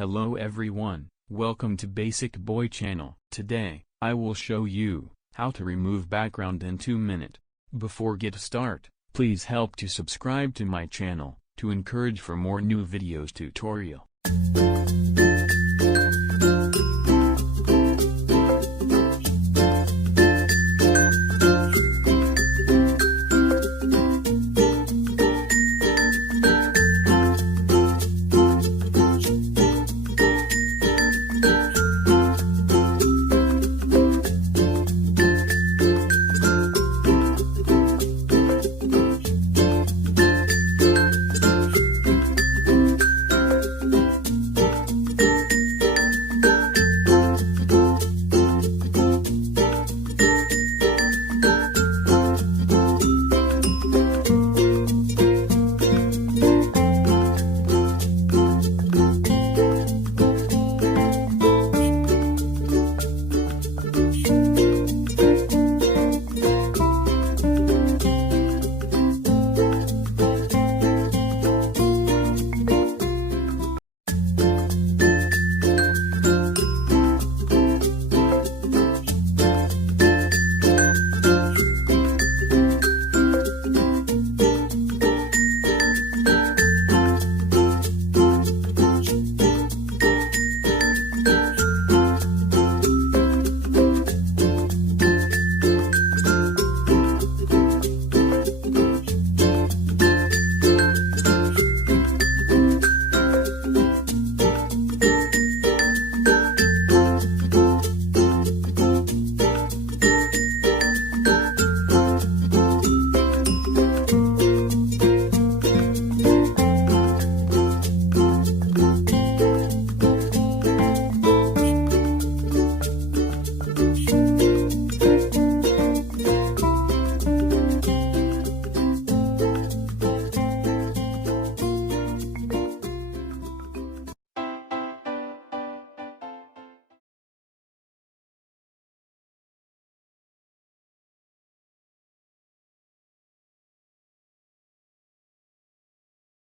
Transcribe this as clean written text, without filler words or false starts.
Hello everyone, welcome to Basic Boy channel. Today, I will show you how to remove background in 2 minutes. Before get start, please help to subscribe to my channel to encourage for more new videos tutorial.